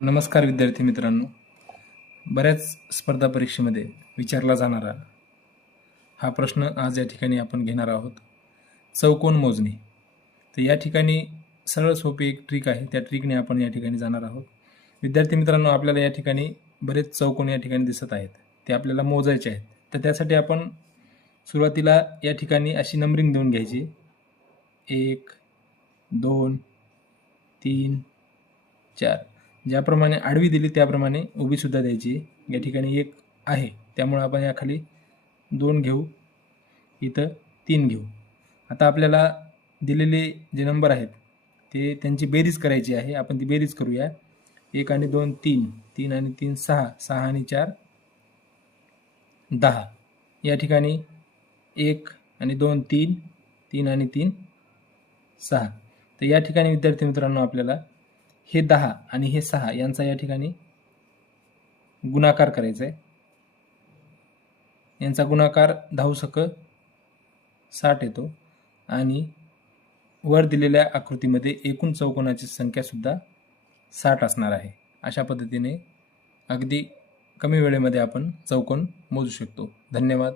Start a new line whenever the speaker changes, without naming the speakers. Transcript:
नमस्कार विद्यार्थी मित्रांनो. बऱ्याच स्पर्धा परीक्षेमध्ये विचारला जाणारा हा प्रश्न आज या ठिकाणी आपण घेणार आहोत. चौकोन मोजणी. तर या ठिकाणी सरळ सोपी एक ट्रिक आहे. त्या ट्रिकने आपण या ठिकाणी जाणार आहोत. विद्यार्थी मित्रांनो आपल्याला या ठिकाणी बरेच चौकोन या ठिकाणी दिसत आहेत. ते आपल्याला मोजायचे आहेत. तर त्यासाठी आपण सुरुवातीला या ठिकाणी अशी नंबरिंग देऊन घ्यायची. एक दोन तीन चार. ज्याप्रमाणे आडवी दिली त्याप्रमाणे उभीसुद्धा द्यायची. या ठिकाणी एक आहे. त्यामुळं आपण या खाली दोन घेऊ. इथं तीन घेऊ. आता आपल्याला दिलेले जे नंबर आहेत ते त्यांची बेरीज करायची आहे. आपण ती बेरीज करूया. एक आणि दोन तीन. तीन आणि तीन सहा. सहा आणि चार दहा. या ठिकाणी एक आणि दोन तीन. तीन आणि तीन सहा. तर या ठिकाणी विद्यार्थी मित्रांनो आपल्याला हे दहा आणि हे सहा यांचा या ठिकाणी गुणाकार करायचा आहे यांचा गुणाकार धावू सक साठ येतो आणि वर दिलेल्या आकृतीमध्ये एकूण चौकोनाची संख्यासुद्धा साठ असणार आहे. अशा पद्धतीने अगदी कमी वेळेमध्ये आपण चौकोन मोजू शकतो. धन्यवाद.